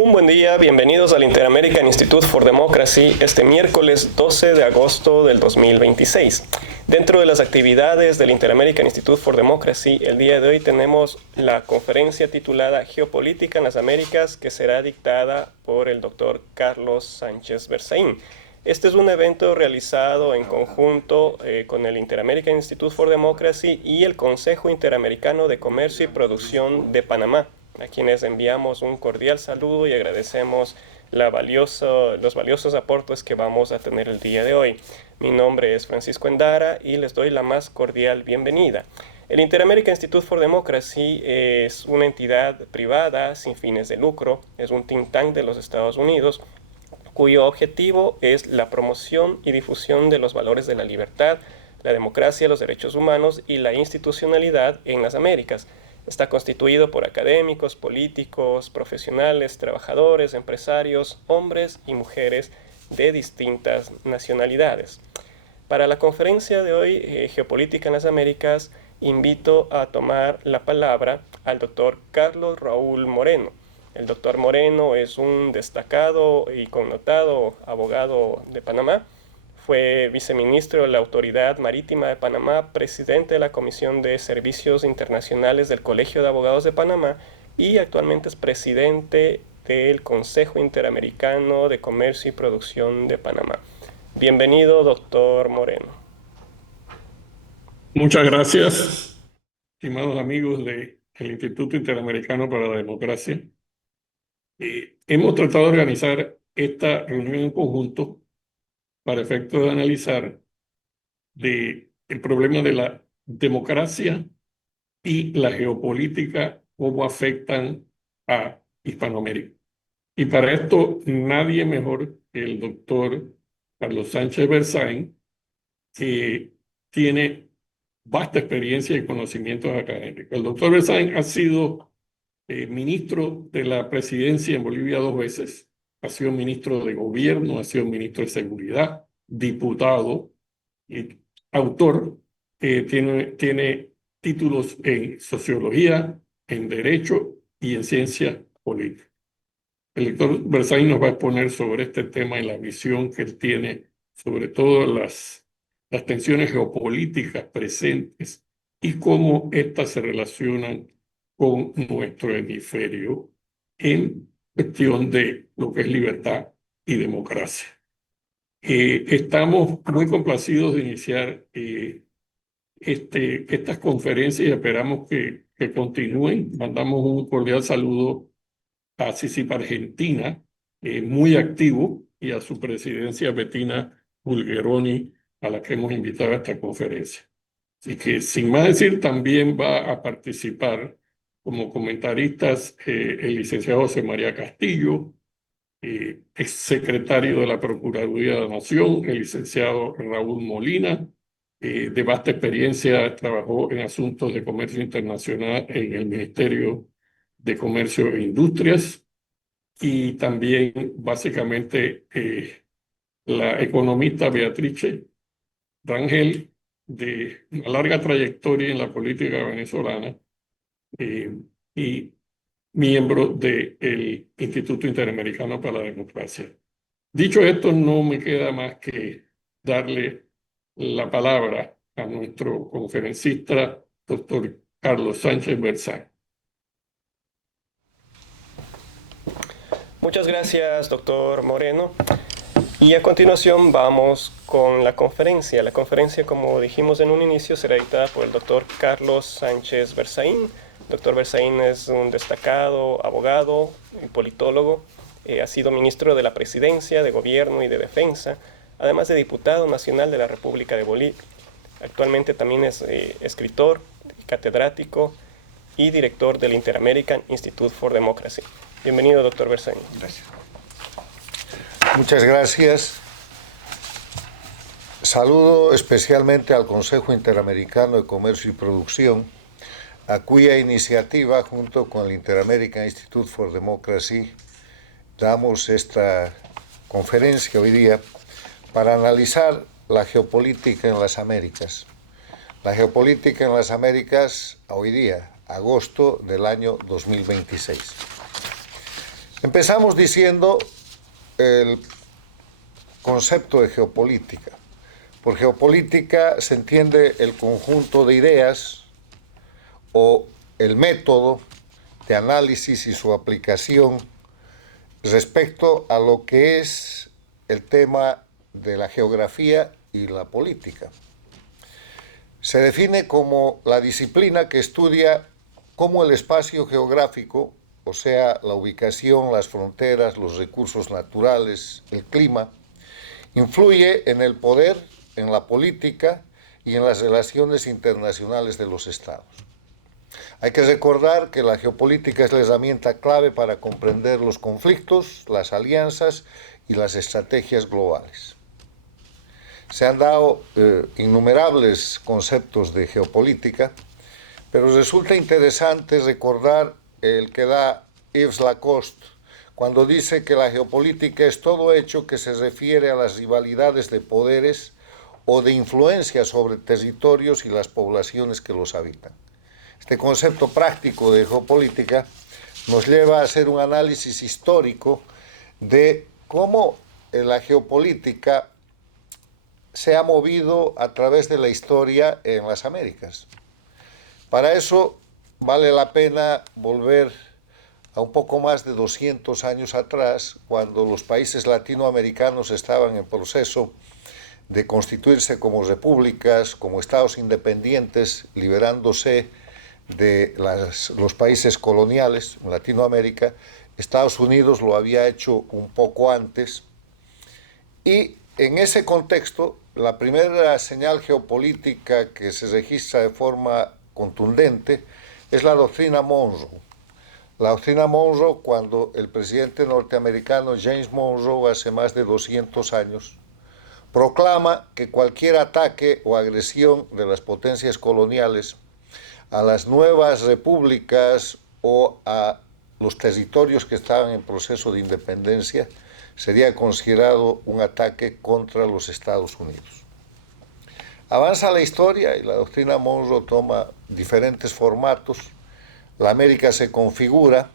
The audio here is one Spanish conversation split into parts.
Un buen día, bienvenidos al Inter-American Institute for Democracy este miércoles 12 de agosto del 2026. Dentro de las actividades del Inter-American Institute for Democracy, el día de hoy tenemos la conferencia titulada Geopolítica en las Américas, que será dictada por el doctor Carlos Sánchez Berzaín. Este es un evento realizado en conjunto con el Inter-American Institute for Democracy y el Consejo Interamericano de Comercio y Producción de Panamá, a quienes enviamos un cordial saludo y agradecemos los valiosos aportes que vamos a tener el día de hoy. Mi nombre es Francisco Endara y les doy la más cordial bienvenida. El Inter-American Institute for Democracy es una entidad privada sin fines de lucro, es un think tank de los Estados Unidos, cuyo objetivo es la promoción y difusión de los valores de la libertad, la democracia, los derechos humanos y la institucionalidad en las Américas. Está constituido por académicos, políticos, profesionales, trabajadores, empresarios, hombres y mujeres de distintas nacionalidades. Para la conferencia de hoy, Geopolítica en las Américas, invito a tomar la palabra al doctor Carlos Raúl Moreno. El doctor Moreno es un destacado y connotado abogado de Panamá. Fue viceministro de la Autoridad Marítima de Panamá, presidente de la Comisión de Servicios Internacionales del Colegio de Abogados de Panamá y actualmente es presidente del Consejo Interamericano de Comercio y Producción de Panamá. Bienvenido, doctor Moreno. Muchas gracias, estimados amigos del Instituto Interamericano para la Democracia. Hemos tratado de organizar esta reunión en conjunto para efectos de analizar el problema de la democracia y la geopolítica, cómo afectan a Hispanoamérica. Y para esto nadie mejor que el doctor Carlos Sánchez Berzaín, que tiene vasta experiencia y conocimientos académicos. El doctor Berzaín ha sido ministro de la presidencia en Bolivia 2 veces, ha sido ministro de gobierno, ha sido ministro de seguridad, diputado, autor, tiene títulos en sociología, en derecho y en ciencia política. El doctor Berzaín nos va a exponer sobre este tema y la visión que él tiene sobre todo las tensiones geopolíticas presentes y cómo éstas se relacionan con nuestro hemisferio en cuestión de lo que es libertad y democracia. Estamos muy complacidos de iniciar estas conferencias y esperamos que continúen. Mandamos un cordial saludo a CICIP Argentina, muy activo, y a su presidencia Bettina Bulgeroni, a la que hemos invitado a esta conferencia. Así que, sin más decir, también va a participar como comentaristas el licenciado José María Castillo, exsecretario de la Procuraduría de la Nación, el licenciado Raúl Molina, de vasta experiencia, trabajó en asuntos de comercio internacional en el Ministerio de Comercio e Industrias, y también básicamente la economista Beatrice Rangel, de una larga trayectoria en la política venezolana y miembro del Instituto Interamericano para la Democracia. Dicho esto, no me queda más que darle la palabra a nuestro conferencista, doctor Carlos Sánchez Berzaín. Muchas gracias, doctor Moreno. Y a continuación vamos con la conferencia. La conferencia, como dijimos en un inicio, será dictada por el doctor Carlos Sánchez Berzaín. Doctor Berzaín es un destacado abogado y politólogo. Ha sido ministro de la Presidencia, de Gobierno y de Defensa, además de diputado nacional de la República de Bolivia. Actualmente también es escritor, catedrático y director del Inter-American Institute for Democracy. Bienvenido, doctor Berzaín. Gracias. Muchas gracias. Saludo especialmente al Consejo Interamericano de Comercio y Producción, a cuya iniciativa, junto con el Inter-American Institute for Democracy, damos esta conferencia hoy día para analizar la geopolítica en las Américas. La geopolítica en las Américas hoy día, agosto del año 2026. Empezamos diciendo el concepto de geopolítica. Por geopolítica se entiende el conjunto de ideas o el método de análisis y su aplicación respecto a lo que es el tema de la geografía y la política. Se define como la disciplina que estudia cómo el espacio geográfico, o sea, la ubicación, las fronteras, los recursos naturales, el clima, influye en el poder, en la política y en las relaciones internacionales de los estados. Hay que recordar que la geopolítica es la herramienta clave para comprender los conflictos, las alianzas y las estrategias globales. Se han dado innumerables conceptos de geopolítica, pero resulta interesante recordar el que da Yves Lacoste cuando dice que la geopolítica es todo hecho que se refiere a las rivalidades de poderes o de influencia sobre territorios y las poblaciones que los habitan. Este concepto práctico de geopolítica nos lleva a hacer un análisis histórico de cómo la geopolítica se ha movido a través de la historia en las Américas. Para eso vale la pena volver a un poco más de 200 años atrás, cuando los países latinoamericanos estaban en proceso de constituirse como repúblicas, como estados independientes, liberándose de los países coloniales en Latinoamérica. Estados Unidos lo había hecho un poco antes, y en ese contexto, la primera señal geopolítica que se registra de forma contundente es la doctrina Monroe. La doctrina Monroe, cuando el presidente norteamericano James Monroe, hace más de 200 años, proclama que cualquier ataque o agresión de las potencias coloniales a las nuevas repúblicas o a los territorios que estaban en proceso de independencia sería considerado un ataque contra los Estados Unidos. Avanza la historia y la doctrina Monroe toma diferentes formatos, la América se configura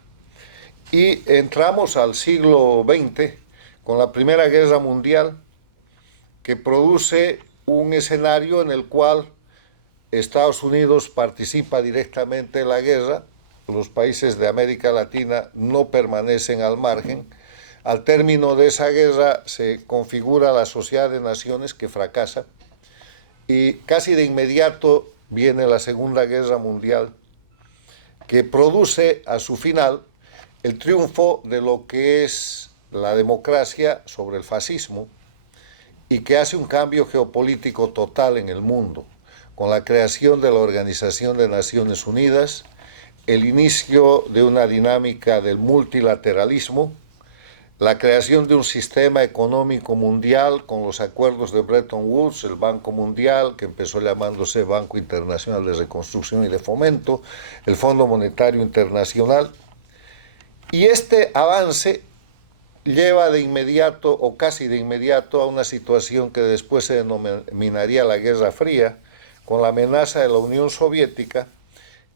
y entramos al siglo XX con la Primera Guerra Mundial, que produce un escenario en el cual Estados Unidos participa directamente en la guerra, los países de América Latina no permanecen al margen. Al término de esa guerra se configura la Sociedad de Naciones, que fracasa, y casi de inmediato viene la Segunda Guerra Mundial, que produce a su final el triunfo de lo que es la democracia sobre el fascismo y que hace un cambio geopolítico total en el mundo, con la creación de la Organización de Naciones Unidas, el inicio de una dinámica del multilateralismo, la creación de un sistema económico mundial con los acuerdos de Bretton Woods, el Banco Mundial, que empezó llamándose Banco Internacional de Reconstrucción y de Fomento, el Fondo Monetario Internacional. Y este avance lleva de inmediato o casi de inmediato a una situación que después se denominaría la Guerra Fría, con la amenaza de la Unión Soviética,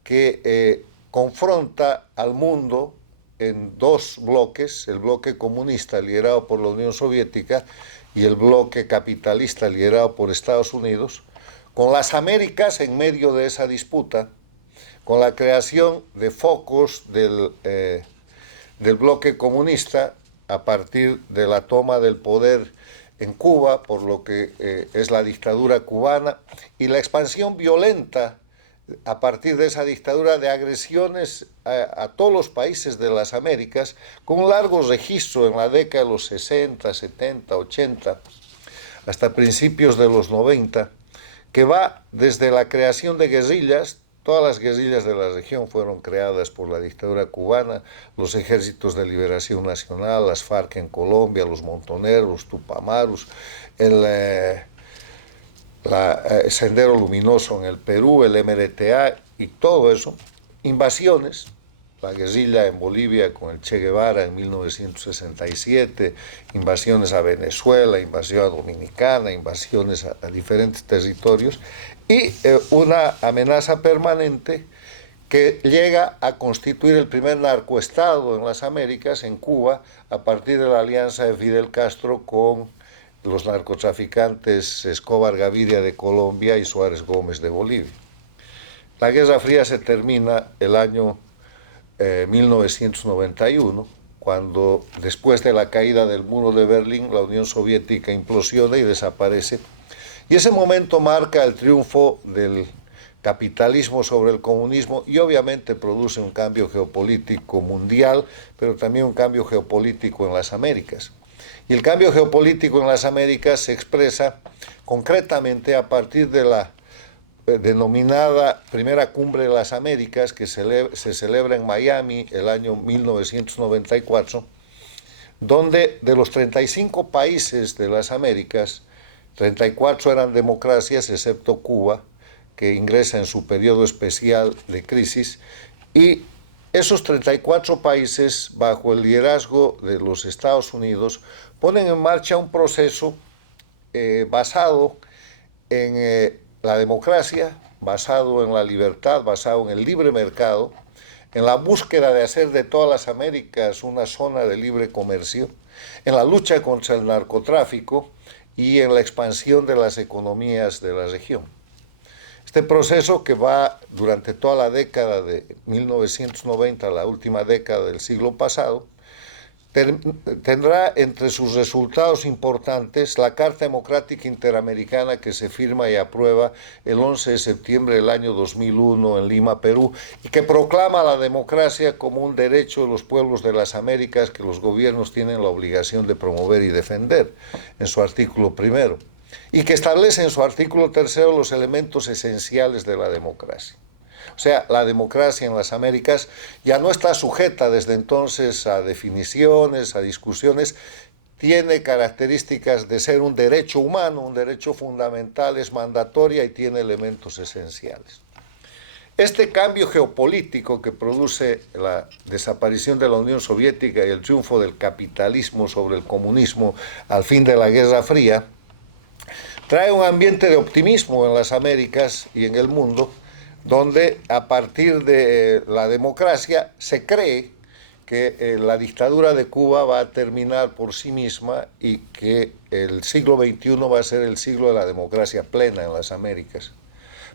que confronta al mundo en dos bloques, el bloque comunista liderado por la Unión Soviética y el bloque capitalista liderado por Estados Unidos, con las Américas en medio de esa disputa, con la creación de focos del bloque comunista a partir de la toma del poder en Cuba, por lo que es la dictadura cubana, y la expansión violenta a partir de esa dictadura de agresiones a todos los países de las Américas, con un largo registro en la década de los 60, 70, 80, hasta principios de los 90, que va desde la creación de guerrillas. Todas las guerrillas de la región fueron creadas por la dictadura cubana, los ejércitos de liberación nacional, las FARC en Colombia, los Montoneros, los Tupamaros, el Sendero Luminoso en el Perú, el MRTA y todo eso, invasiones, la guerrilla en Bolivia con el Che Guevara en 1967, invasiones a Venezuela, invasión a Dominicana, invasiones a diferentes territorios, y una amenaza permanente que llega a constituir el primer narcoestado en las Américas, en Cuba, a partir de la alianza de Fidel Castro con los narcotraficantes Escobar Gaviria de Colombia y Suárez Gómez de Bolivia. La Guerra Fría se termina el año 1991, cuando después de la caída del muro de Berlín, la Unión Soviética implosiona y desaparece. Y ese momento marca el triunfo del capitalismo sobre el comunismo y obviamente produce un cambio geopolítico mundial, pero también un cambio geopolítico en las Américas. Y el cambio geopolítico en las Américas se expresa concretamente a partir de la denominada Primera Cumbre de las Américas, que se celebra en Miami el año 1994, donde de los 35 países de las Américas, 34 eran democracias, excepto Cuba, que ingresa en su periodo especial de crisis, y esos 34 países, bajo el liderazgo de los Estados Unidos, ponen en marcha un proceso basado en la democracia, basado en la libertad, basado en el libre mercado, en la búsqueda de hacer de todas las Américas una zona de libre comercio, en la lucha contra el narcotráfico y en la expansión de las economías de la región. Este proceso, que va durante toda la década de 1990, la última década del siglo pasado, tendrá entre sus resultados importantes la Carta Democrática Interamericana, que se firma y aprueba el 11 de septiembre del año 2001 en Lima, Perú, y que proclama la democracia como un derecho de los pueblos de las Américas que los gobiernos tienen la obligación de promover y defender, en su artículo primero, y que establece en su artículo tercero los elementos esenciales de la democracia. O sea, la democracia en las Américas ya no está sujeta desde entonces a definiciones, a discusiones, tiene características de ser un derecho humano, un derecho fundamental, es mandatoria y tiene elementos esenciales. Este cambio geopolítico que produce la desaparición de la Unión Soviética y el triunfo del capitalismo sobre el comunismo al fin de la Guerra Fría, trae un ambiente de optimismo en las Américas y en el mundo, donde a partir de la democracia se cree que la dictadura de Cuba va a terminar por sí misma y que el siglo XXI va a ser el siglo de la democracia plena en las Américas.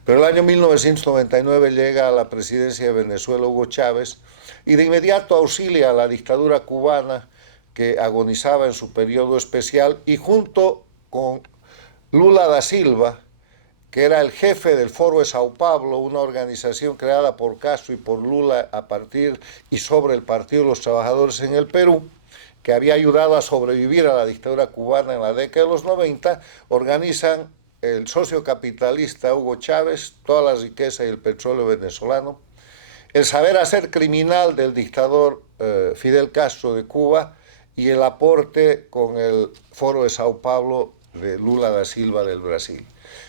Pero el año 1999 llega a la presidencia de Venezuela Hugo Chávez y de inmediato auxilia a la dictadura cubana, que agonizaba en su periodo especial, y junto con Lula da Silva, que era el jefe del Foro de Sao Paulo, una organización creada por Castro y por Lula a partir y sobre el Partido de los Trabajadores en el Perú, que había ayudado a sobrevivir a la dictadura cubana en la década de los 90, organizan el socio capitalista Hugo Chávez, toda la riqueza y el petróleo venezolano, el saber hacer criminal del dictador Fidel Castro de Cuba y el aporte con el Foro de Sao Paulo de Lula da Silva del Brasil.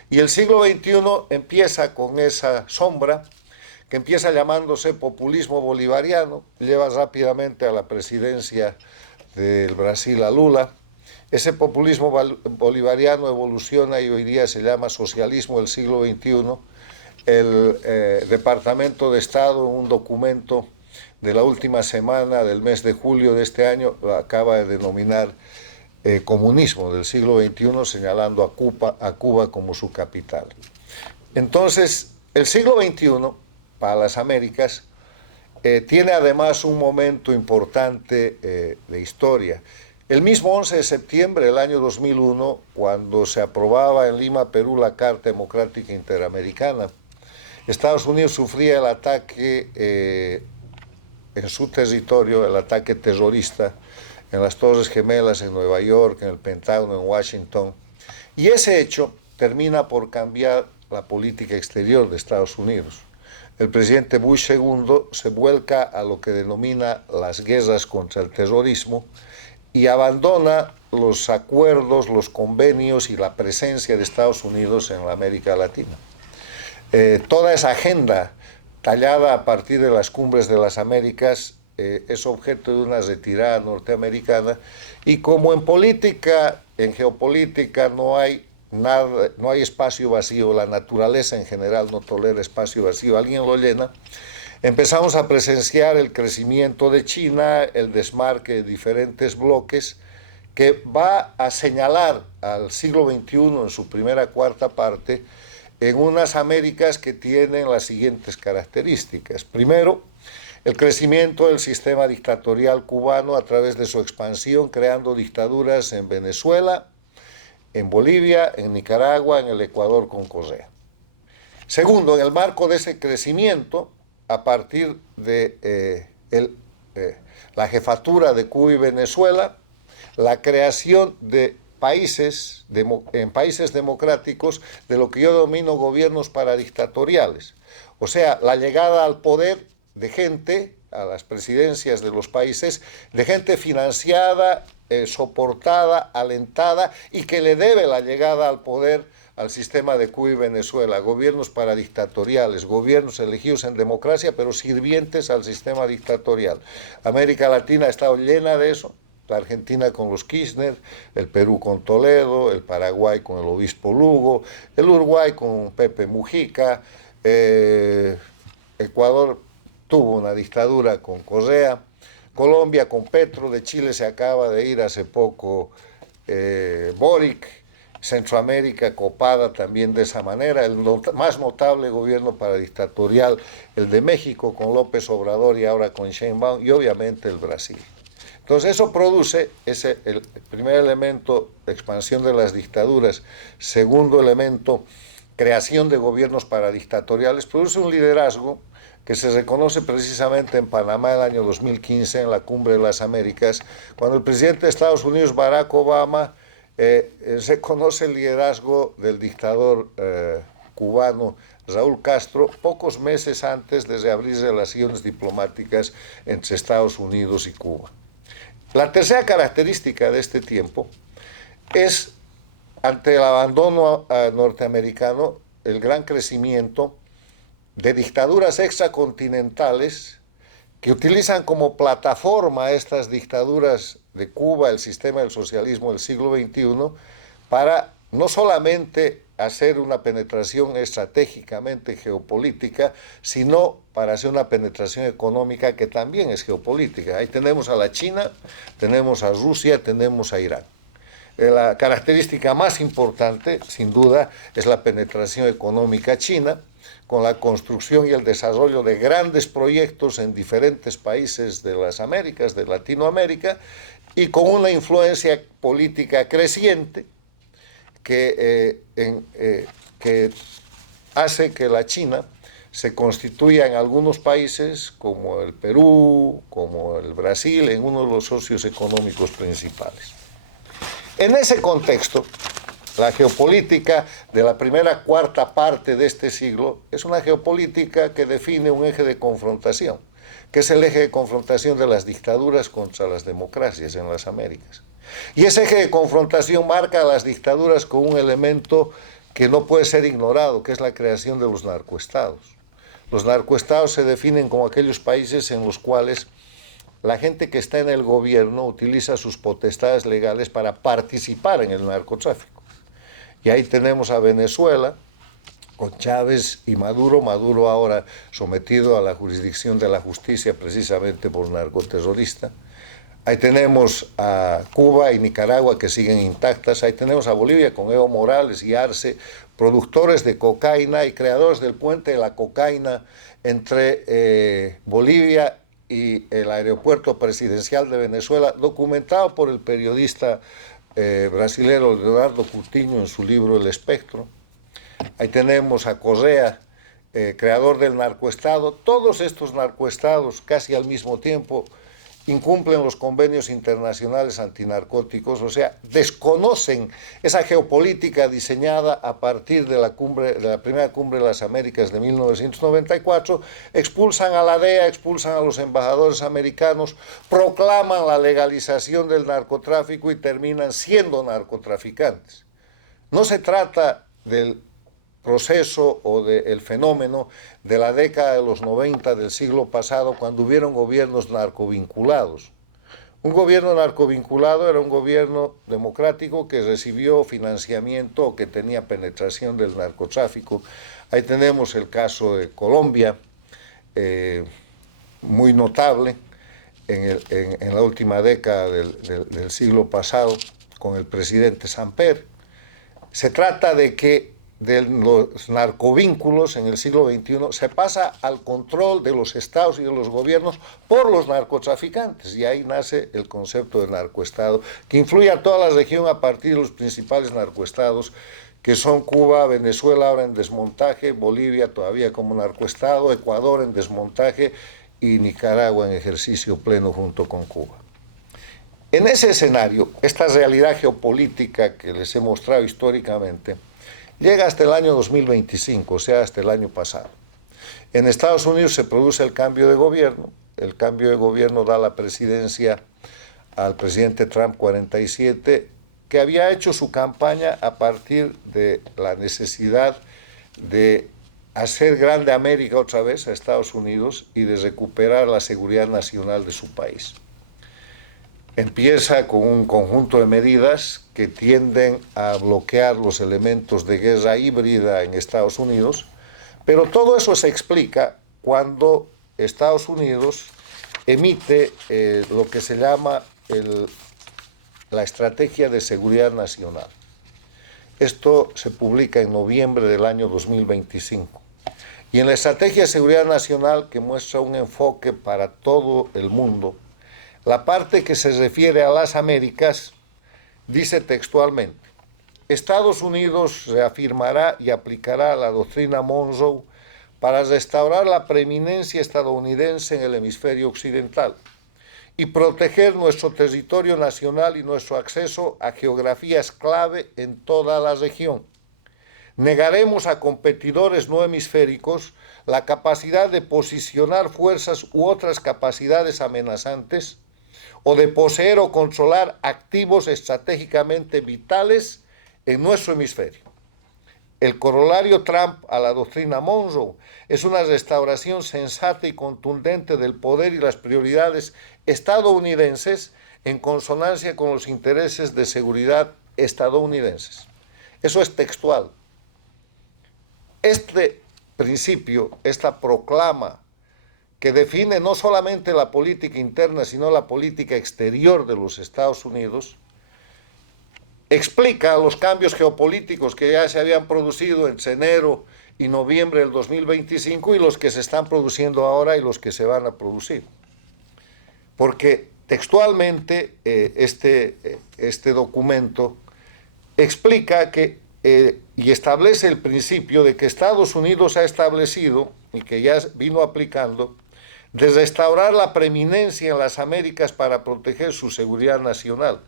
Y el siglo XXI empieza con esa sombra, que empieza llamándose populismo bolivariano, lleva rápidamente a la presidencia del Brasil a Lula. Ese populismo bolivariano evoluciona y hoy día se llama socialismo del siglo XXI. El Departamento de Estado, en un documento de la última semana del mes de julio de este año, lo acaba de denominar comunismo del siglo XXI, señalando a Cuba como su capital. Entonces, el siglo XXI, para las Américas, tiene además un momento importante de historia. El mismo 11 de septiembre del año 2001, cuando se aprobaba en Lima, Perú, la Carta Democrática Interamericana, Estados Unidos sufría el ataque en su territorio, el ataque terrorista, en las Torres Gemelas en Nueva York, en el Pentágono en Washington, y ese hecho termina por cambiar la política exterior de Estados Unidos. El presidente Bush II se vuelca a lo que denomina las guerras contra el terrorismo y abandona los acuerdos, los convenios y la presencia de Estados Unidos en la América Latina. Toda esa agenda tallada a partir de las cumbres de las Américas es objeto de una retirada norteamericana, y como en política, en geopolítica no hay nada, no hay espacio vacío, la naturaleza en general no tolera espacio vacío, alguien lo llena. empezamos a presenciar el crecimiento de China, el desmarque de diferentes bloques, que va a señalar al siglo XXI en su primera cuarta parte en unas Américas que tienen las siguientes características. Primero, el crecimiento del sistema dictatorial cubano a través de su expansión, creando dictaduras en Venezuela, en Bolivia, en Nicaragua, en el Ecuador con Correa. Segundo, en el marco de ese crecimiento, a partir de la jefatura de Cuba y Venezuela, la creación de en países democráticos de lo que yo denomino gobiernos paradictatoriales. O sea, la llegada al poder de gente, a las presidencias de los países, de gente financiada, soportada, alentada y que le debe la llegada al poder al sistema de Cuba y Venezuela, gobiernos paradictatoriales, gobiernos elegidos en democracia, pero sirvientes al sistema dictatorial. América Latina ha estado llena de eso. La Argentina con los Kirchner, el Perú con Toledo, el Paraguay con el obispo Lugo, el Uruguay con Pepe Mujica, Ecuador tuvo una dictadura con Correa, Colombia con Petro, de Chile se acaba de ir hace poco Boric, Centroamérica copada también de esa manera, el más notable gobierno paradictatorial, el de México con López Obrador y ahora con Sheinbaum, y obviamente el Brasil. Entonces eso produce el primer elemento, expansión de las dictaduras. Segundo elemento, creación de gobiernos paradictatoriales. Produce un liderazgo que se reconoce precisamente en Panamá el año 2015 en la Cumbre de las Américas, cuando el presidente de Estados Unidos, Barack Obama, reconoce el liderazgo del dictador cubano Raúl Castro pocos meses antes de reabrir relaciones diplomáticas entre Estados Unidos y Cuba. La tercera característica de este tiempo es, ante el abandono norteamericano, el gran crecimiento de dictaduras extracontinentales que utilizan como plataforma estas dictaduras de Cuba, el sistema del socialismo del siglo XXI, para no solamente hacer una penetración estratégicamente geopolítica, sino para hacer una penetración económica que también es geopolítica. Ahí tenemos a la China, tenemos a Rusia, tenemos a Irán. La característica más importante, sin duda, es la penetración económica china, con la construcción y el desarrollo de grandes proyectos en diferentes países de las Américas, de Latinoamérica, y con una influencia política creciente que hace que la China se constituya en algunos países como el Perú, como el Brasil, en uno de los socios económicos principales. En ese contexto, la geopolítica de la primera cuarta parte de este siglo es una geopolítica que define un eje de confrontación, que es el eje de confrontación de las dictaduras contra las democracias en las Américas. Y ese eje de confrontación marca a las dictaduras con un elemento que no puede ser ignorado, que es la creación de los narcoestados. Los narcoestados se definen como aquellos países en los cuales la gente que está en el gobierno utiliza sus potestades legales para participar en el narcotráfico. Y ahí tenemos a Venezuela, con Chávez y Maduro, Maduro ahora sometido a la jurisdicción de la justicia precisamente por narcoterrorista. Ahí tenemos a Cuba y Nicaragua que siguen intactas. Ahí tenemos a Bolivia con Evo Morales y Arce, productores de cocaína y creadores del puente de la cocaína entre Bolivia y el aeropuerto presidencial de Venezuela, documentado por el periodista brasilero Leonardo Coutinho en su libro El Espectro. Ahí tenemos a Correa, creador del narcoestado. Todos estos narcoestados casi al mismo tiempo incumplen los convenios internacionales antinarcóticos, o sea, desconocen esa geopolítica diseñada a partir de la primera cumbre de las Américas de 1994, expulsan a la DEA, expulsan a los embajadores americanos, proclaman la legalización del narcotráfico y terminan siendo narcotraficantes. No se trata del proceso o del fenómeno de la década de los 90 del siglo pasado, cuando hubieron gobiernos narcovinculados. Un gobierno narcovinculado era un gobierno democrático que recibió financiamiento o que tenía penetración del narcotráfico. Ahí tenemos el caso de Colombia, muy notable en la última década del siglo pasado con el presidente Samper. Se trata de que de los narcovínculos en el siglo XXI se pasa al control de los estados y de los gobiernos por los narcotraficantes, y ahí nace el concepto de narcoestado, que influye a toda la región a partir de los principales narcoestados, que son Cuba, Venezuela ahora en desmontaje, Bolivia todavía como narcoestado, Ecuador en desmontaje y Nicaragua en ejercicio pleno junto con Cuba. En ese escenario, esta realidad geopolítica que les he mostrado históricamente, llega hasta el año 2025, o sea, hasta el año pasado. En Estados Unidos se produce el cambio de gobierno. El cambio de gobierno da la presidencia al presidente Trump 47, que había hecho su campaña a partir de la necesidad de hacer grande América otra vez, a Estados Unidos, y de recuperar la seguridad nacional de su país. Empieza con un conjunto de medidas que tienden a bloquear los elementos de guerra híbrida en Estados Unidos, pero todo eso se explica cuando Estados Unidos emite lo que se llama la Estrategia de Seguridad Nacional. Esto se publica en noviembre del año 2025. Y en la Estrategia de Seguridad Nacional, que muestra un enfoque para todo el mundo, la parte que se refiere a las Américas dice textualmente: Estados Unidos reafirmará y aplicará la doctrina Monroe para restaurar la preeminencia estadounidense en el hemisferio occidental y proteger nuestro territorio nacional y nuestro acceso a geografías clave en toda la región. Negaremos a competidores no hemisféricos la capacidad de posicionar fuerzas u otras capacidades amenazantes, o de poseer o controlar activos estratégicamente vitales en nuestro hemisferio. El corolario Trump a la doctrina Monroe es una restauración sensata y contundente del poder y las prioridades estadounidenses en consonancia con los intereses de seguridad estadounidenses. Eso es textual. Este principio, esta proclama que define no solamente la política interna, sino la política exterior de los Estados Unidos, explica los cambios geopolíticos que ya se habían producido entre enero y noviembre del 2025 y los que se están produciendo ahora y los que se van a producir. Porque textualmente este documento explica que y establece el principio de que Estados Unidos ha establecido y que ya vino aplicando de restaurar la preeminencia en las Américas para proteger su seguridad nacional.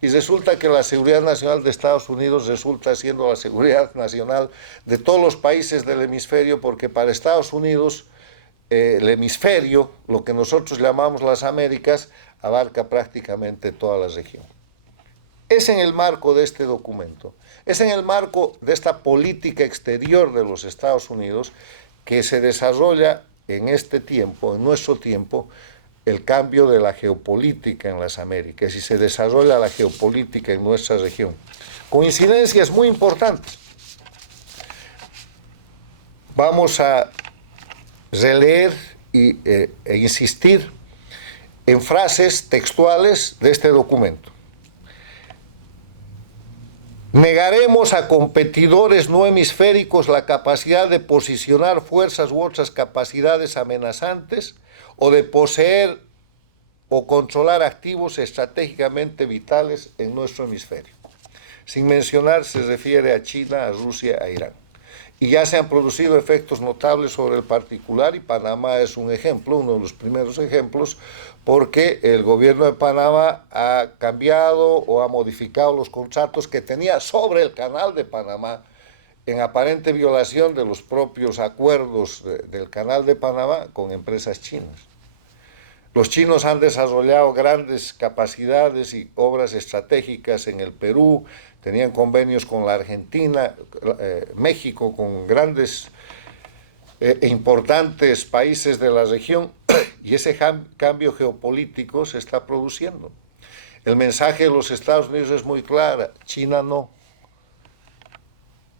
Y resulta que la seguridad nacional de Estados Unidos resulta siendo la seguridad nacional de todos los países del hemisferio, porque para Estados Unidos el hemisferio, lo que nosotros llamamos las Américas, abarca prácticamente toda la región. Es en el marco de este documento, es en el marco de esta política exterior de los Estados Unidos que se desarrolla en este tiempo, en nuestro tiempo, el cambio de la geopolítica en las Américas y se desarrolla la geopolítica en nuestra región. Coincidencias muy importantes. Vamos a releer e insistir en frases textuales de este documento. Negaremos a competidores no hemisféricos la capacidad de posicionar fuerzas u otras capacidades amenazantes o de poseer o controlar activos estratégicamente vitales en nuestro hemisferio. Sin mencionar, se refiere a China, a Rusia, a Irán. Y ya se han producido efectos notables sobre el particular y Panamá es un ejemplo, uno de los primeros ejemplos, porque el gobierno de Panamá ha cambiado o ha modificado los contratos que tenía sobre el canal de Panamá en aparente violación de los propios acuerdos del canal de Panamá con empresas chinas. Los chinos han desarrollado grandes capacidades y obras estratégicas en el Perú, tenían convenios con la Argentina, México, con grandes e importantes países de la región, y ese cambio geopolítico se está produciendo. El mensaje de los Estados Unidos es muy claro: China no.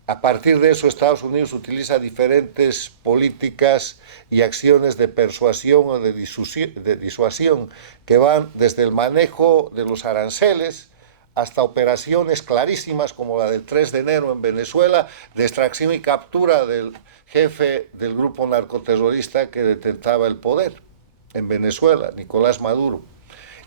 A partir de eso, Estados Unidos utiliza diferentes políticas y acciones de persuasión o de disuasión que van desde el manejo de los aranceles hasta operaciones clarísimas como la del 3 de enero en Venezuela, de extracción y captura del jefe del grupo narcoterrorista que detentaba el poder en Venezuela, Nicolás Maduro.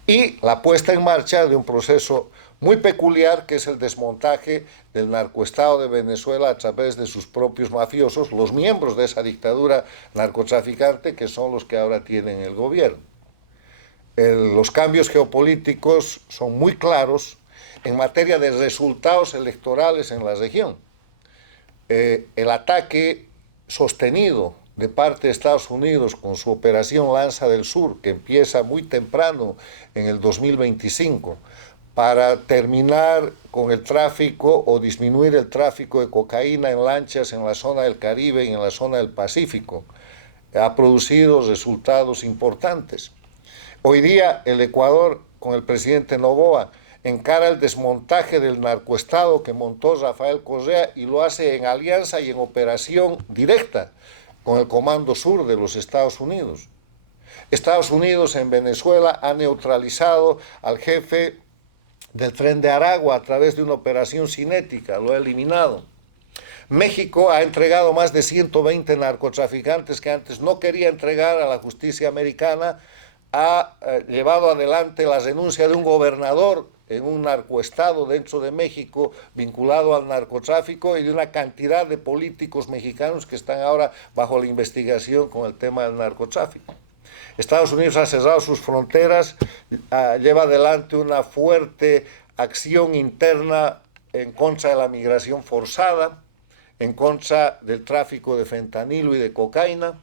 Y la puesta en marcha de un proceso muy peculiar que es el desmontaje del narcoestado de Venezuela a través de sus propios mafiosos, los miembros de esa dictadura narcotraficante que son los que ahora tienen el gobierno. Los cambios geopolíticos son muy claros en materia de resultados electorales en la región. El ataque sostenido de parte de Estados Unidos con su operación Lanza del Sur, que empieza muy temprano en el 2025, para terminar con el tráfico o disminuir el tráfico de cocaína en lanchas en la zona del Caribe y en la zona del Pacífico, ha producido resultados importantes. Hoy día el Ecuador, con el presidente Noboa, encara el desmontaje del narcoestado que montó Rafael Correa y lo hace en alianza y en operación directa con el Comando Sur de los Estados Unidos. Estados Unidos en Venezuela ha neutralizado al jefe del Tren de Aragua a través de una operación cinética, lo ha eliminado. México ha entregado más de 120 narcotraficantes que antes no quería entregar a la justicia americana, ha llevado adelante la renuncia de un gobernador en un narcoestado dentro de México vinculado al narcotráfico y de una cantidad de políticos mexicanos que están ahora bajo la investigación con el tema del narcotráfico. Estados Unidos ha cerrado sus fronteras, lleva adelante una fuerte acción interna en contra de la migración forzada, en contra del tráfico de fentanilo y de cocaína.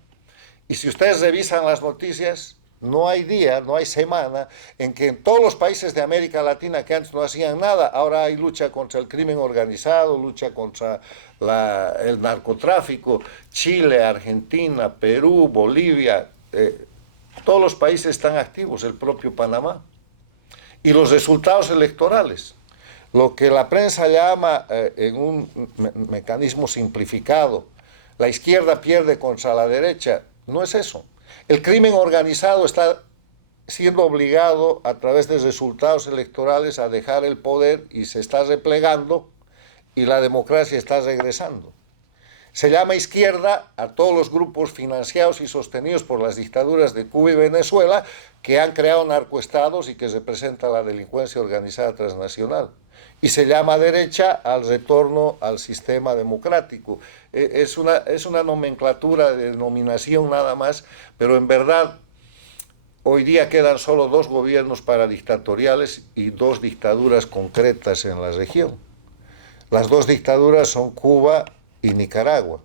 Y si ustedes revisan las noticias, no hay día, no hay semana en que en todos los países de América Latina que antes no hacían nada, ahora hay lucha contra el crimen organizado, lucha contra el narcotráfico. Chile, Argentina, Perú, Bolivia, todos los países están activos, el propio Panamá. Y los resultados electorales, lo que la prensa llama en un mecanismo simplificado, la izquierda pierde contra la derecha, no es eso. El crimen organizado está siendo obligado a través de resultados electorales a dejar el poder y se está replegando y la democracia está regresando. Se llama izquierda a todos los grupos financiados y sostenidos por las dictaduras de Cuba y Venezuela que han creado narcoestados y que representan la delincuencia organizada transnacional. Y se llama derecha al retorno al sistema democrático. Es una nomenclatura de denominación nada más, pero en verdad hoy día quedan solo 2 gobiernos paradictatoriales y 2 dictaduras concretas en la región. Las 2 dictaduras son Cuba y Nicaragua.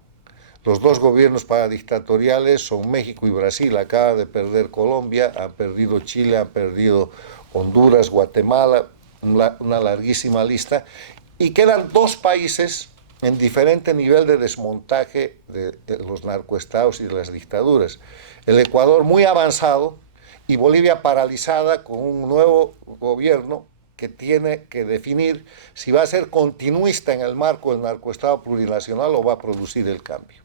Los 2 gobiernos paradictatoriales son México y Brasil. Acaba de perder Colombia, han perdido Chile, han perdido Honduras, Guatemala, una larguísima lista. Y quedan 2 países en diferente nivel de desmontaje de los narcoestados y de las dictaduras. El Ecuador muy avanzado y Bolivia paralizada con un nuevo gobierno que tiene que definir si va a ser continuista en el marco del narcoestado plurinacional o va a producir el cambio.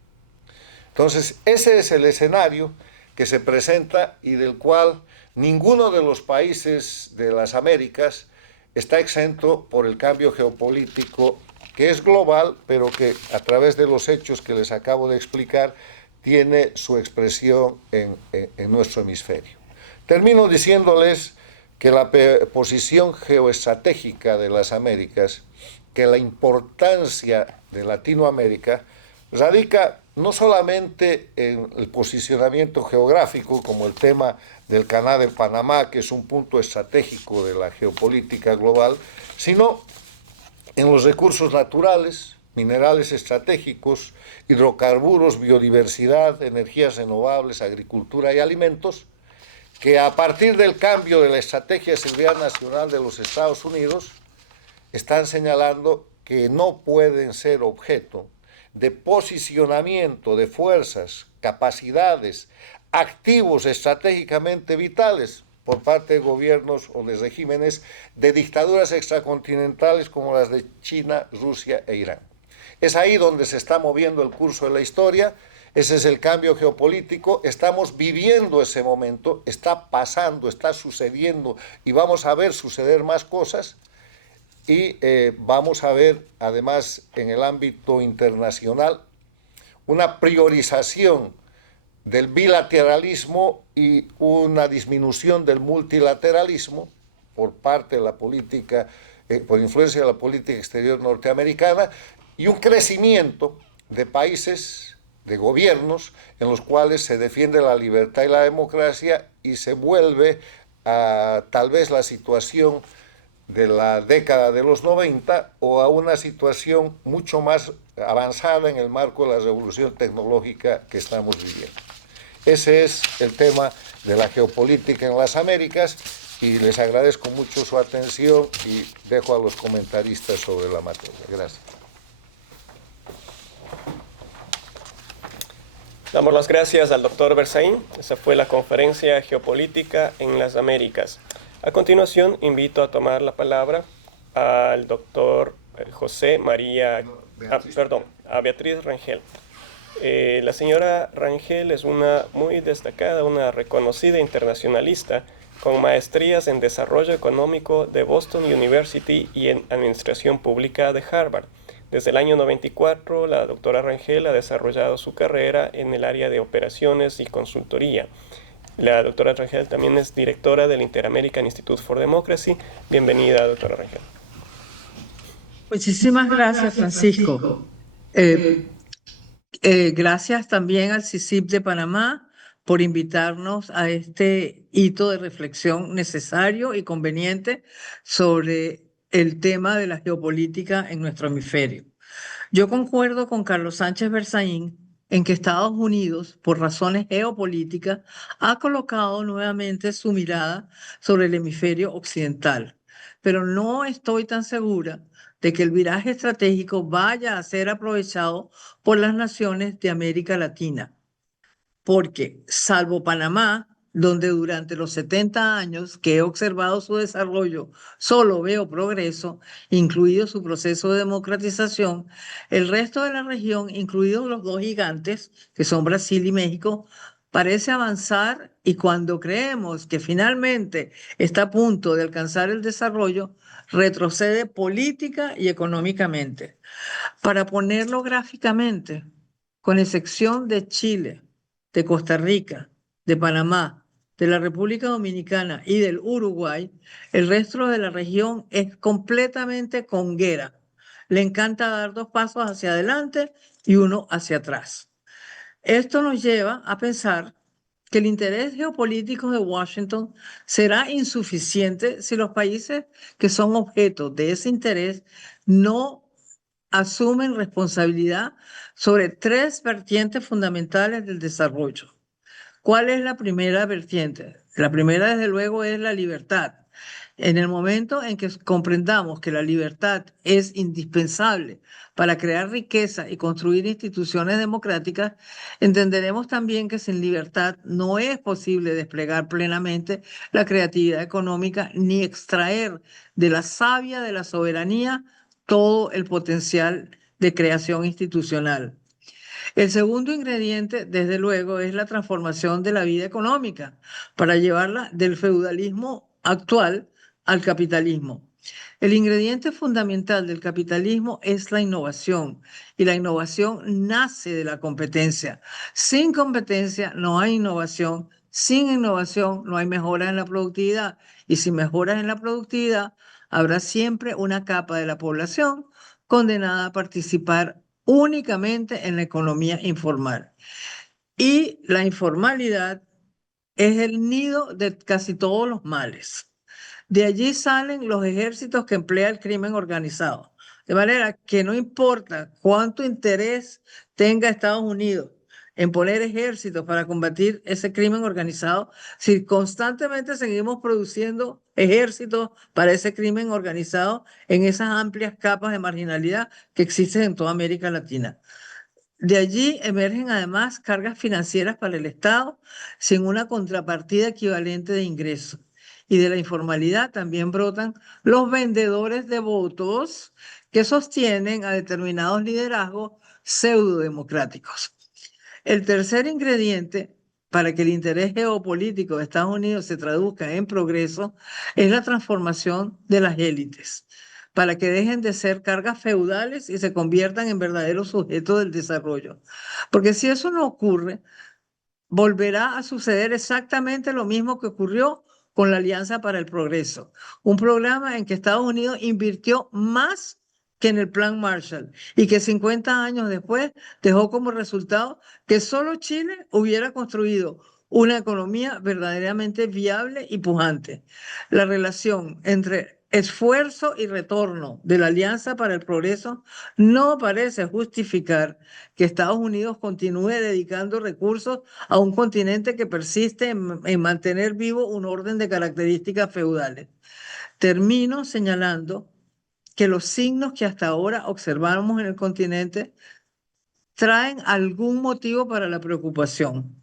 Entonces, ese es el escenario que se presenta y del cual ninguno de los países de las Américas está exento por el cambio geopolítico que es global, pero que a través de los hechos que les acabo de explicar tiene su expresión en nuestro hemisferio. Termino diciéndoles que la posición geoestratégica de las Américas, que la importancia de Latinoamérica radica no solamente en el posicionamiento geográfico, como el tema del Canal de Panamá, que es un punto estratégico de la geopolítica global, sino en los recursos naturales, minerales estratégicos, hidrocarburos, biodiversidad, energías renovables, agricultura y alimentos, que a partir del cambio de la estrategia de seguridad nacional de los Estados Unidos están señalando que no pueden ser objeto de posicionamiento de fuerzas, capacidades, activos estratégicamente vitales por parte de gobiernos o de regímenes de dictaduras extracontinentales como las de China, Rusia e Irán. Es ahí donde se está moviendo el curso de la historia. Ese es el cambio geopolítico, estamos viviendo ese momento, está pasando, está sucediendo y vamos a ver suceder más cosas y vamos a ver además en el ámbito internacional una priorización del bilateralismo y una disminución del multilateralismo por parte de la política, por influencia de la política exterior norteamericana y un crecimiento de países, de gobiernos en los cuales se defiende la libertad y la democracia y se vuelve a tal vez la situación de la década de los 90 o a una situación mucho más avanzada en el marco de la revolución tecnológica que estamos viviendo. Ese es el tema de la geopolítica en las Américas y les agradezco mucho su atención y dejo a los comentaristas sobre la materia. Gracias. Damos las gracias al doctor Berzaín. Esa fue la conferencia Geopolítica en las Américas. A continuación, invito a tomar la palabra al doctor José María, a Beatriz Rangel. La señora Rangel es una muy destacada, una reconocida internacionalista con maestrías en Desarrollo Económico de Boston University y en Administración Pública de Harvard. Desde el año 94, la doctora Rangel ha desarrollado su carrera en el área de operaciones y consultoría. La doctora Rangel también es directora del Inter-American Institute for Democracy. Bienvenida, doctora Rangel. Muchísimas gracias, Francisco. Gracias también al CICIP de Panamá por invitarnos a este hito de reflexión necesario y conveniente sobre el tema de la geopolítica en nuestro hemisferio. Yo concuerdo con Carlos Sánchez Berzaín en que Estados Unidos, por razones geopolíticas, ha colocado nuevamente su mirada sobre el hemisferio occidental, pero no estoy tan segura de que el viraje estratégico vaya a ser aprovechado por las naciones de América Latina, porque salvo Panamá, donde durante los 70 años que he observado su desarrollo solo veo progreso, incluido su proceso de democratización, el resto de la región, incluidos los dos gigantes, que son Brasil y México, parece avanzar y cuando creemos que finalmente está a punto de alcanzar el desarrollo, retrocede política y económicamente. Para ponerlo gráficamente, con excepción de Chile, de Costa Rica, de Panamá, de la República Dominicana y del Uruguay, el resto de la región es completamente conguera. Le encanta dar 2 pasos hacia adelante y 1 hacia atrás. Esto nos lleva a pensar que el interés geopolítico de Washington será insuficiente si los países que son objeto de ese interés no asumen responsabilidad sobre 3 vertientes fundamentales del desarrollo. ¿Cuál es la primera vertiente? La primera, desde luego, es la libertad. En el momento en que comprendamos que la libertad es indispensable para crear riqueza y construir instituciones democráticas, entenderemos también que sin libertad no es posible desplegar plenamente la creatividad económica ni extraer de la savia de la soberanía todo el potencial de creación institucional. El segundo ingrediente, desde luego, es la transformación de la vida económica para llevarla del feudalismo actual al capitalismo. El ingrediente fundamental del capitalismo es la innovación y la innovación nace de la competencia. Sin competencia no hay innovación, sin innovación no hay mejora en la productividad y sin mejoras en la productividad habrá siempre una capa de la población condenada a participar únicamente en la economía informal. Y la informalidad es el nido de casi todos los males. De allí salen los ejércitos que emplea el crimen organizado. De manera que no importa cuánto interés tenga Estados Unidos en poner ejércitos para combatir ese crimen organizado, si constantemente seguimos produciendo ejércitos para ese crimen organizado en esas amplias capas de marginalidad que existen en toda América Latina. De allí emergen además cargas financieras para el Estado sin una contrapartida equivalente de ingresos. Y de la informalidad también brotan los vendedores de votos que sostienen a determinados liderazgos pseudodemocráticos. El tercer ingrediente para que el interés geopolítico de Estados Unidos se traduzca en progreso es la transformación de las élites, para que dejen de ser cargas feudales y se conviertan en verdaderos sujetos del desarrollo. Porque si eso no ocurre, volverá a suceder exactamente lo mismo que ocurrió con la Alianza para el Progreso, un programa en que Estados Unidos invirtió más que en el Plan Marshall y que 50 años después dejó como resultado que solo Chile hubiera construido una economía verdaderamente viable y pujante. La relación entre esfuerzo y retorno de la Alianza para el Progreso no parece justificar que Estados Unidos continúe dedicando recursos a un continente que persiste en mantener vivo un orden de características feudales. Termino señalando que los signos que hasta ahora observamos en el continente traen algún motivo para la preocupación.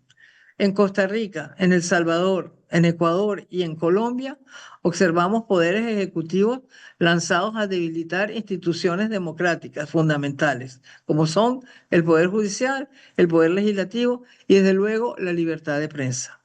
En Costa Rica, en El Salvador, en Ecuador y en Colombia, observamos poderes ejecutivos lanzados a debilitar instituciones democráticas fundamentales, como son el Poder Judicial, el Poder Legislativo y, desde luego, la libertad de prensa.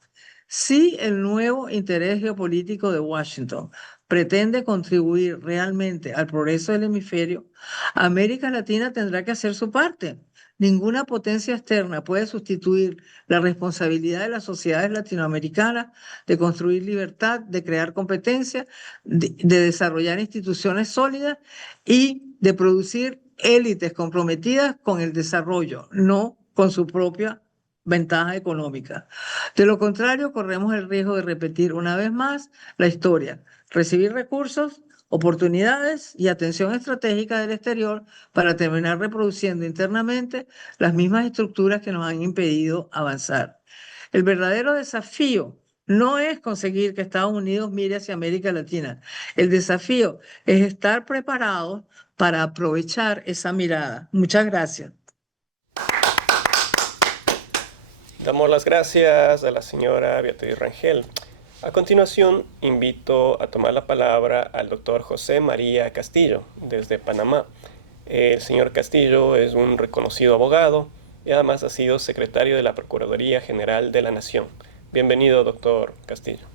Si el nuevo interés geopolítico de Washington pretende contribuir realmente al progreso del hemisferio, América Latina tendrá que hacer su parte. Ninguna potencia externa puede sustituir la responsabilidad de las sociedades latinoamericanas de construir libertad, de crear competencia, de desarrollar instituciones sólidas y de producir élites comprometidas con el desarrollo, no con su propia ventaja económica. De lo contrario, corremos el riesgo de repetir una vez más la historia, recibir recursos, oportunidades y atención estratégica del exterior para terminar reproduciendo internamente las mismas estructuras que nos han impedido avanzar. El verdadero desafío no es conseguir que Estados Unidos mire hacia América Latina. El desafío es estar preparados para aprovechar esa mirada. Muchas gracias. Damos las gracias a la señora Beatriz Rangel. A continuación, invito a tomar la palabra al doctor José María Castillo, desde Panamá. El señor Castillo es un reconocido abogado y además ha sido secretario de la Procuraduría General de la Nación. Bienvenido, doctor Castillo.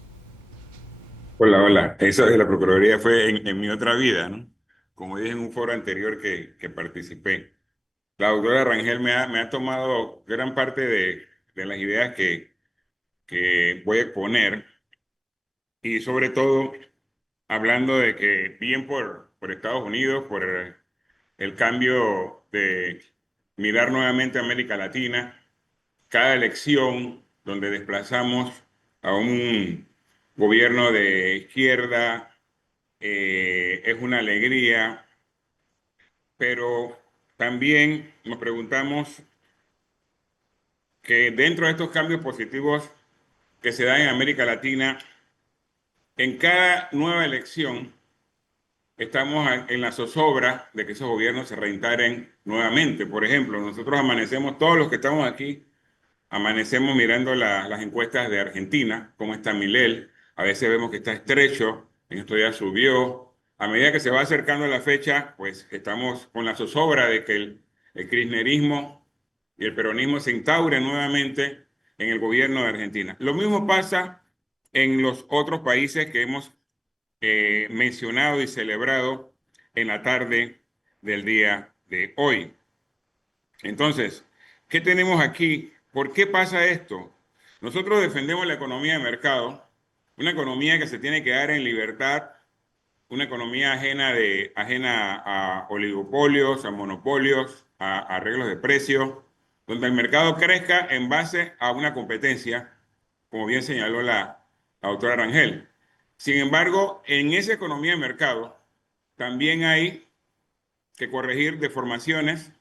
Hola, hola. Eso de la Procuraduría fue en mi otra vida, ¿no? Como dije en un foro anterior que participé. La doctora Rangel me ha tomado gran parte de las ideas que voy a exponer y sobre todo hablando de que bien por Estados Unidos, por el cambio de mirar nuevamente a América Latina, cada elección donde desplazamos a un gobierno de izquierda es una alegría, pero también nos preguntamos que dentro de estos cambios positivos que se dan en América Latina, en cada nueva elección estamos en la zozobra de que esos gobiernos se reintegren nuevamente. Por ejemplo, nosotros amanecemos, todos los que estamos aquí, amanecemos mirando las encuestas de Argentina, cómo está Milei. A veces vemos que está estrecho, en estos días subió. A medida que se va acercando la fecha, pues estamos con la zozobra de que el kirchnerismo y el peronismo se instauren nuevamente en el gobierno de Argentina. Lo mismo pasa en los otros países que hemos mencionado y celebrado en la tarde del día de hoy. Entonces, ¿qué tenemos aquí? ¿Por qué pasa esto? Nosotros defendemos la economía de mercado, una economía que se tiene que dar en libertad, una economía ajena a oligopolios, a monopolios, a arreglos de precios, donde el mercado crezca en base a una competencia, como bien señaló la doctora Rangel. Sin embargo, en esa economía de mercado también hay que corregir deformaciones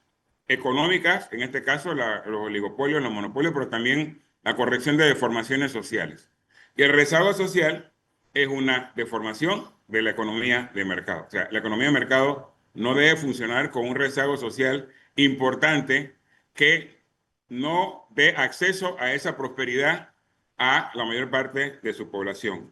económicas, en este caso los oligopolios, los monopolios, pero también la corrección de deformaciones sociales. Y el rezago social es una deformación de la economía de mercado. O sea, la economía de mercado no debe funcionar con un rezago social importante que no dé acceso a esa prosperidad a la mayor parte de su población.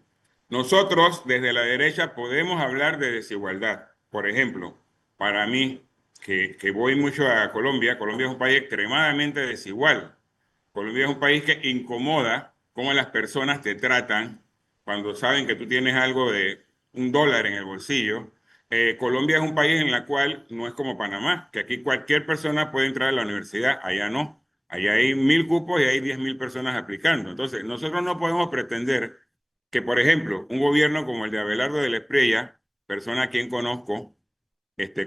Nosotros, desde la derecha, podemos hablar de desigualdad. Por ejemplo, para mí, que voy mucho a Colombia, Colombia es un país extremadamente desigual. Colombia es un país que incomoda cómo las personas te tratan cuando saben que tú tienes algo de $1 en el bolsillo. Colombia es un país en el cual no es como Panamá, que aquí cualquier persona puede entrar a la universidad, allá no. Allá hay 1.000 cupos y hay 10.000 personas aplicando. Entonces, nosotros no podemos pretender que, por ejemplo, un gobierno como el de Abelardo de la Espriella, persona a quien conozco,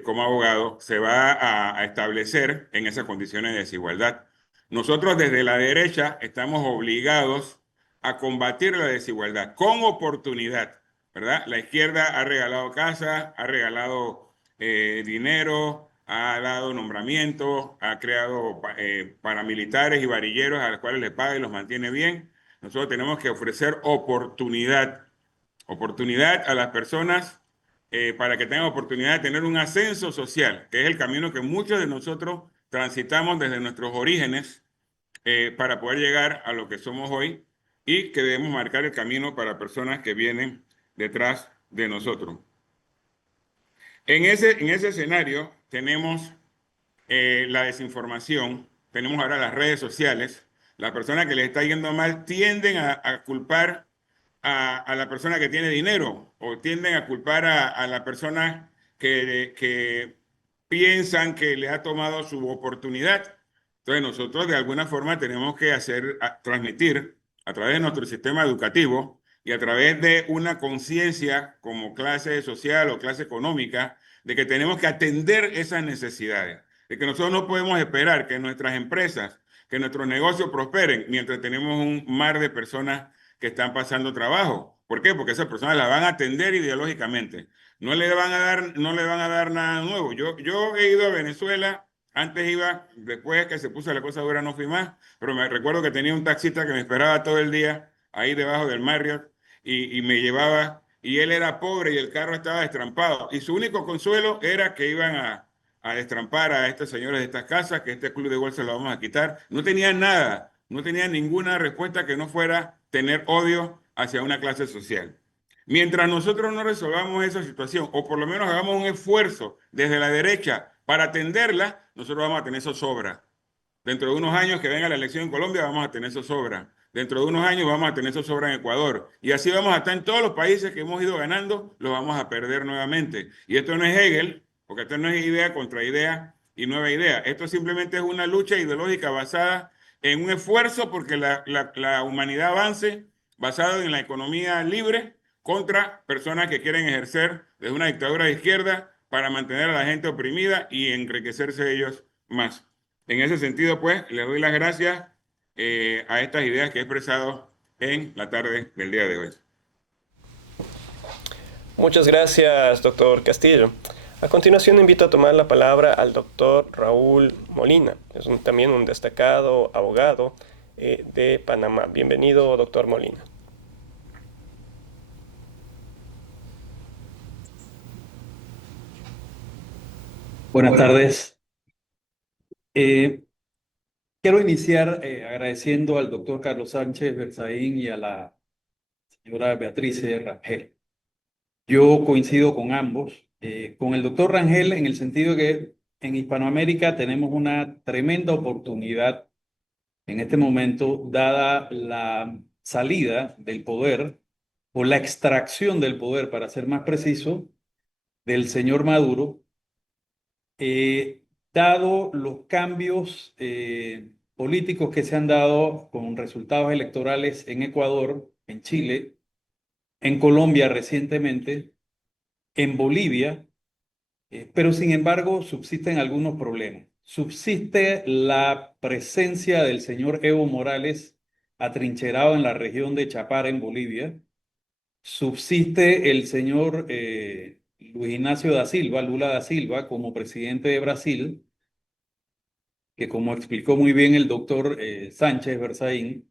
como abogado, se va a establecer en esas condiciones de desigualdad. Nosotros desde la derecha estamos obligados a combatir la desigualdad con oportunidad, ¿verdad? La izquierda ha regalado casas, ha regalado dinero, ha dado nombramientos, ha creado paramilitares y varilleros a los cuales les paga y los mantiene bien. Nosotros tenemos que ofrecer oportunidad a las personas para que tengan oportunidad de tener un ascenso social, que es el camino que muchos de nosotros transitamos desde nuestros orígenes para poder llegar a lo que somos hoy y que debemos marcar el camino para personas que vienen detrás de nosotros. En ese escenario tenemos la desinformación, tenemos ahora las redes sociales. Las personas que les está yendo mal tienden a culpar a la persona que tiene dinero o tienden a culpar a la persona que piensan que le ha tomado su oportunidad. Entonces nosotros de alguna forma tenemos que transmitir a través de nuestro sistema educativo y a través de una conciencia como clase social o clase económica de que tenemos que atender esas necesidades, de que nosotros no podemos esperar que nuestras empresas, que nuestros negocios prosperen mientras tenemos un mar de personas que están pasando trabajo. ¿Por qué? Porque esas personas las van a atender ideológicamente. No le van a dar nada nuevo. Yo he ido a Venezuela, antes iba, después que se puso la cosa dura no fui más, pero me recuerdo que tenía un taxista que me esperaba todo el día ahí debajo del Marriott y me llevaba, y él era pobre y el carro estaba destrampado. Y su único consuelo era que iban a destrampar a estos señores de estas casas, que este club de golf se lo vamos a quitar. No tenían nada, no tenían ninguna respuesta que no fuera tener odio hacia una clase social. Mientras nosotros no resolvamos esa situación, o por lo menos hagamos un esfuerzo desde la derecha para atenderla, nosotros vamos a tener zozobra. Dentro de unos años que venga la elección en Colombia, vamos a tener zozobra. Dentro de unos años vamos a tener zozobra en Ecuador. Y así vamos a estar en todos los países que hemos ido ganando, los vamos a perder nuevamente. Y esto no es Hegel, porque esto no es idea contra idea y nueva idea. Esto simplemente es una lucha ideológica basada en un esfuerzo porque la humanidad avance basado en la economía libre contra personas que quieren ejercer desde una dictadura de izquierda para mantener a la gente oprimida y enriquecerse ellos más. En ese sentido, pues, les doy las gracias a estas ideas que he expresado en la tarde del día de hoy. Muchas gracias, doctor Castillo. A continuación invito a tomar la palabra al doctor Raúl Molina. Es también un destacado abogado de Panamá. Bienvenido, doctor Molina. Buenas tardes. Quiero iniciar agradeciendo al doctor Carlos Sánchez Berzaín y a la señora Beatriz Rangel. Yo coincido con ambos, con el doctor Rangel en el sentido de que en Hispanoamérica tenemos una tremenda oportunidad en este momento, dada la salida del poder o la extracción del poder, para ser más preciso, del señor Maduro. Dado los cambios políticos que se han dado con resultados electorales en Ecuador, en Chile, en Colombia recientemente, en Bolivia, pero sin embargo subsisten algunos problemas. Subsiste la presencia del señor Evo Morales atrincherado en la región de Chapare, en Bolivia. Subsiste el señor Luis Ignacio da Silva, Lula da Silva, como presidente de Brasil, que como explicó muy bien el doctor Sánchez Berzaín,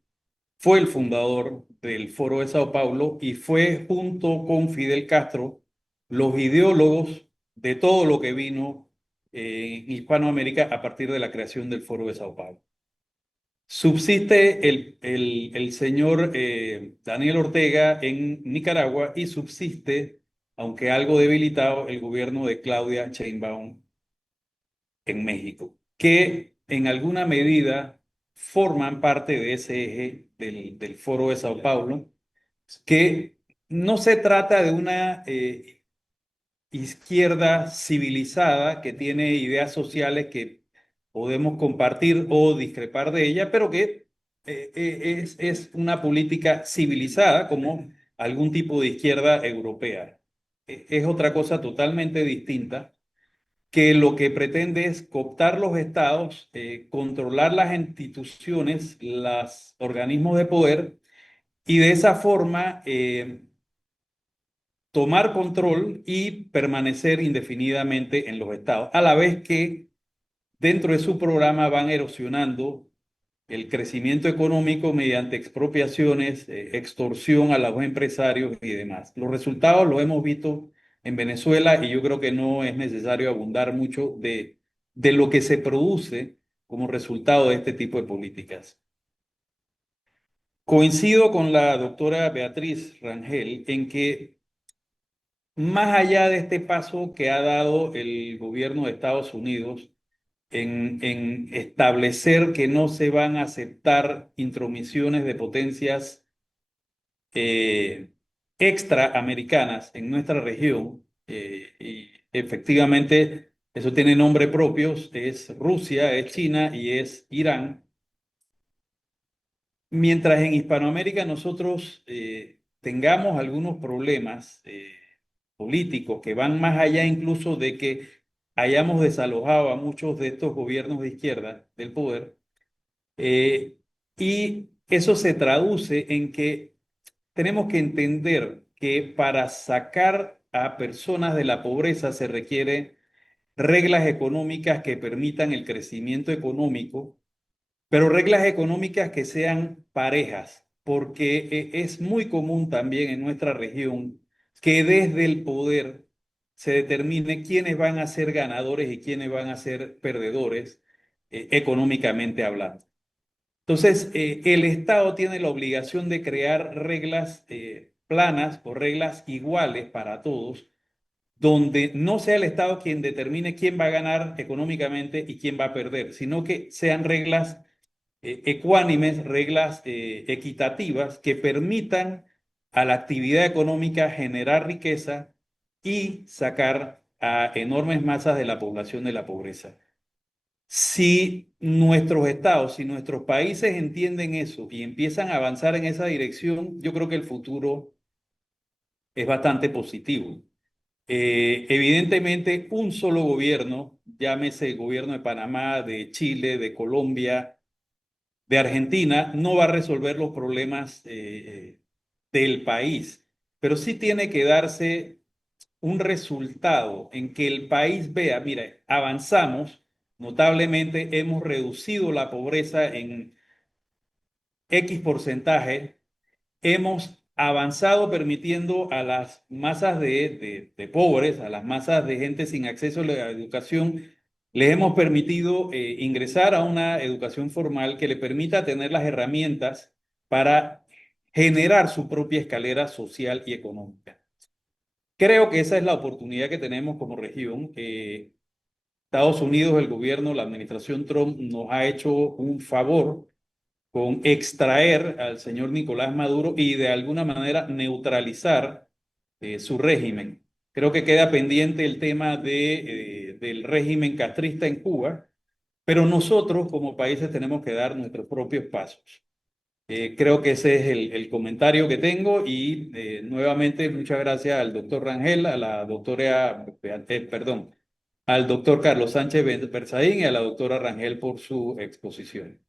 fue el fundador del Foro de Sao Paulo y fue, junto con Fidel Castro, los ideólogos de todo lo que vino en Hispanoamérica a partir de la creación del Foro de Sao Paulo. Subsiste el señor Daniel Ortega en Nicaragua y subsiste aunque algo debilitado, el gobierno de Claudia Sheinbaum en México, que en alguna medida forman parte de ese eje del Foro de Sao Paulo, que no se trata de una izquierda civilizada que tiene ideas sociales podemos compartir o discrepar de ella, pero que es una política civilizada como algún tipo de izquierda europea. Es otra cosa totalmente distinta, que lo que pretende es cooptar los estados, controlar las instituciones, los organismos de poder, y de esa forma tomar control y permanecer indefinidamente en los estados, a la vez que dentro de su programa van erosionando el crecimiento económico mediante expropiaciones, extorsión a los empresarios y demás. Los resultados los hemos visto en Venezuela y yo creo que no es necesario abundar mucho de lo que se produce como resultado de este tipo de políticas. Coincido con la doctora Beatriz Rangel en que más allá de este paso que ha dado el gobierno de Estados Unidos en establecer que no se van a aceptar intromisiones de potencias extraamericanas en nuestra región, y efectivamente eso tiene nombre propios, es Rusia, es China y es Irán. Mientras en Hispanoamérica nosotros tengamos algunos problemas políticos que van más allá incluso de que hayamos desalojado a muchos de estos gobiernos de izquierda del poder, y eso se traduce en que tenemos que entender que para sacar a personas de la pobreza se requieren reglas económicas que permitan el crecimiento económico, pero reglas económicas que sean parejas, porque es muy común también en nuestra región que desde el poder se determine quiénes van a ser ganadores y quiénes van a ser perdedores, económicamente hablando. Entonces, el Estado tiene la obligación de crear reglas planas o reglas iguales para todos, donde no sea el Estado quien determine quién va a ganar económicamente y quién va a perder, sino que sean reglas ecuánimes, reglas equitativas que permitan a la actividad económica generar riqueza y sacar a enormes masas de la población de la pobreza. Si nuestros estados, si nuestros países entienden eso y empiezan a avanzar en esa dirección, yo creo que el futuro es bastante positivo. Evidentemente, un solo gobierno, llámese el gobierno de Panamá, de Chile, de Colombia, de Argentina, no va a resolver los problemas del país, pero sí tiene que darse un resultado en que el país vea, mira, avanzamos notablemente, hemos reducido la pobreza en X porcentaje, hemos avanzado permitiendo a las masas de pobres, a las masas de gente sin acceso a la educación, les hemos permitido ingresar a una educación formal que le permita tener las herramientas para generar su propia escalera social y económica. Creo que esa es la oportunidad que tenemos como región. Estados Unidos, el gobierno, la administración Trump nos ha hecho un favor con extraer al señor Nicolás Maduro y de alguna manera neutralizar su régimen. Creo que queda pendiente el tema del régimen castrista en Cuba, pero nosotros como países tenemos que dar nuestros propios pasos. Creo que ese es el comentario que tengo y nuevamente muchas gracias al doctor Rangel, a la doctora, al doctor Carlos Sánchez Berzaín y a la doctora Rangel por su exposición.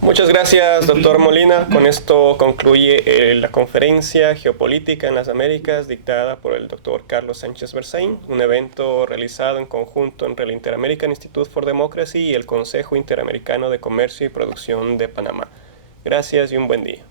Muchas gracias, doctor Molina. Con esto concluye la conferencia Geopolítica en las Américas dictada por el doctor Carlos Sánchez Berzaín, un evento realizado en conjunto entre el Inter-American Institute for Democracy y el Consejo Interamericano de Comercio y Producción de Panamá. Gracias y un buen día.